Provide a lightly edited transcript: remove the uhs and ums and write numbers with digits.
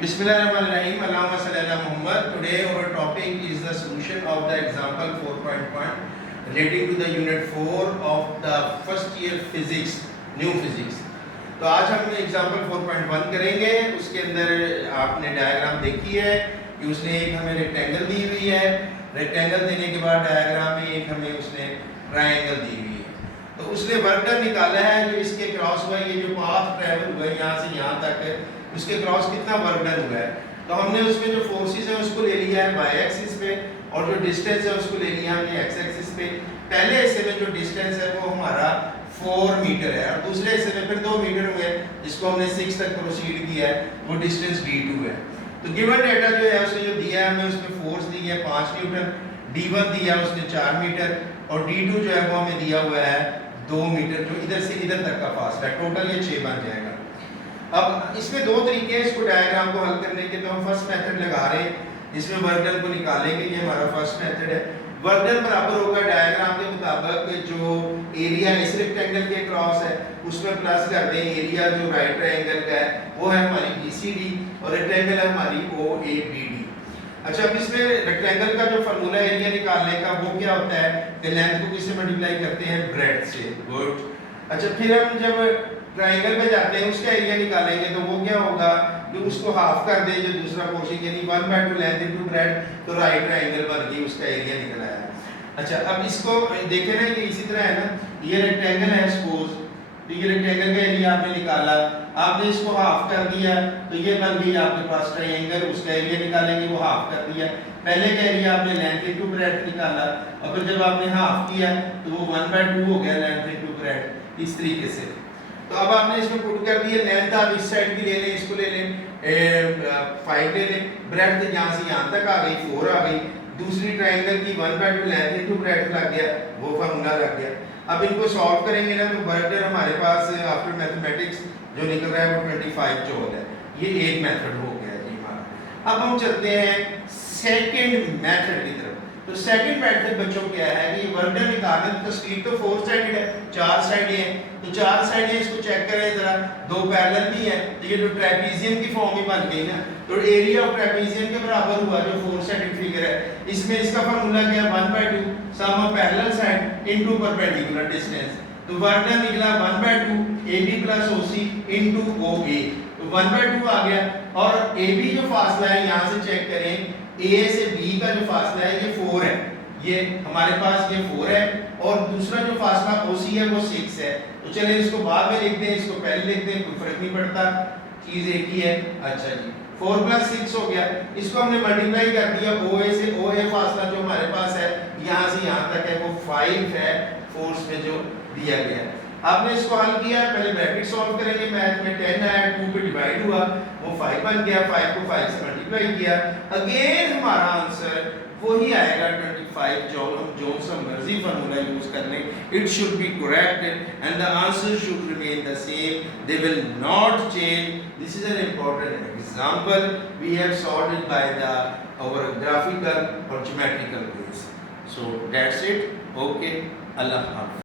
Bismillahirrahmanirrahim. Allahumma salli ala Muhammad. Today our topic is the solution of the example 4.1 relating to the unit 4 of the first year physics, new physics. तो आज हम example 4.1 करेंगे। उसके अंदर आपने diagram देखी है कि उसने एक हमें रेक्टेंगल दी हुई है, रेक्टेंगल देने के बाद डायग्राम में एक हमें उसने ट्रायंगल दी हुई है। तो उसने वर्क डन निकाला है जो इसके क्रॉस हुआ है, ये जो पाथ ट्रेवल हुआ है यहाँ से यहाँ तक, उसके क्रॉस कितना वर्क डन हुआ है। तो हमने उसमें जो फोर्सेस है उसको ले लिया है वाई एक्सिस पे और जो डिस्टेंस है उसको ले लिया हमने एक्स एक्सिस पे। पहले हिस्से में जो डिस्टेंस है वो हमारा 4 मीटर है और दूसरे हिस्से में फिर 2 मीटर हुए जिसको हमने 6 तक प्रोसीड किया है, वो डिस्टेंस d2 है। तो गिवन डेटा जो है उसने जो दिया है हमें उसमें फोर्स दी है 5 न्यूटन, d1 दिया है उसने 4 मीटर और d2 जो है वो हमें दिया हुआ है 2 मीटर, जो इधर से इधर तक का फासला है। टोटल ये 6 बन जाएगा। अब इसमें दो तरीके हैं इसको डायग्राम को हल करने के। तो हम फर्स्ट मेथड लगा रहे हैं, इसमें वर्क डन को निकालेंगे। ये हमारा फर्स्ट मेथड है। वर्क डन बराबर होगा डायग्राम के मुताबिक जो एरिया इस रेक्टेंगल के क्रॉस है उसमें प्लस कर दें एरिया जो राइट ट्रायंगल का है वो है हमारी BCD और रेक्टेंगल है हमारी OABD। अच्छा, अब इसमें रेक्टेंगल का जो फार्मूला एरिया निकालने का वो क्या होता है कि लेंथ को किससे मल्टीप्लाई करते हैं, ब्रेड्थ से। गुड। अच्छा, फिर हम जब ट्रायंगल पे जाते हैं उसका एरिया निकालेंगे तो वो क्या होगा कि उसको हाफ कर दे जो दूसरा पोर्शन यानी 1/2 लेंथ इनटू ब्रेड्थ, तो राइट ट्रायंगल बन गई, उसका एरिया निकल आया। अच्छा, अब इसको देखें ना कि इसी तरह है ना, ये रेक्टेंगल है सपोज, तो ये रेक्टेंगल का एरिया आपने निकाला, आपने इसको हाफ कर दिया तो ये बन गई आपके पास ट्रायंगल, उसका एरिया निकालेंगे वो हाफ कर दिया। पहले का एरिया आपने लेंथ इनटू ब्रेड्थ निकाला और फिर जब आपने हाफ किया तो वो 1/2 हो गया लेंथ इनटू ब्रेड्थ, इस तरीके से। तो अब आपने इसमें पुट कर दिया लेंथ, आप इस साइड की ले लें, इसको ले लें 5 ले लें, ब्रेड्थ यहाँ से यहाँ तक आ गई 4 आ गई, दूसरी ट्रायंगल की 1/2 लेंथ इनटू ब्रेड्थ लग गया, वो फार्मूला लग गया। अब इनको सॉल्व करेंगे ना तो वर्क डन हमारे पास आफ्टर मैथमेटिक्स जो निकल रहा है वो 25 जूल है। ये एक मेथड हो गया जी हमारा। अब हम चलते हैं सेकंड मेथड की तरफ। तो सेकंड मेथड बच्चों क्या है कि वर्क डन निकालना, तस्वीर तो 4 साइडेड है, 4 साइडें हैं, तो 4 साइडें इसको चेक करें जरा, दो पैरेलल भी है तो ये जो ट्रेपीजियम की फॉर्म में बन गई ना, तो एरिया ऑफ ट्रेपीजियम के बराबर हुआ जो 4 साइडेड फिगर है। इसमें इसका फार्मूला क्या है 1/2 sum of parallel side into perpendicular distance. तो वर्क डन निकला 1/2 AB + OC इनटू OA, तो 1/2 आ गया। और AB जो फासला है यहाँ से चेक करें, A से B का जो फासला है ये 4 है, ये हमारे पास ये 4 है और दूसरा जो फासला OC है वो 6 है। तो चलिए इसको बाद में लिखते हैं, इसको पहले लिखते हैं, कोई फर्क नहीं पड़ता, चीज एक ही है। अच्छा जी, 4 + 6 हो गया। इसको हमने मल्टीप्लाई कर दिया, OA से OA फासला जो हमारे पास है यहाँ से यहाँ तक है वो 5 है, फोर्स में जो दिया गया है। आपने इसको हल किया, पहले ब्रैकेट सॉल्व करेंगे, मैथ में 10 आया, 2 पे डिवाइड हुआ, वो 5 बन गया, 5 को 5 से मल्टीप्लाई किया, अगेन हमारा आंसर वही आएगा 25 जूल। हम जो सा मर्जी फार्मूला यूज कर लें, it should be correct and the answer should remain the same, they will not change. This is an important example, we have solved it by the our graphical और geometrical ways. So that's it, okay, अल्लाह हाफ़िज़।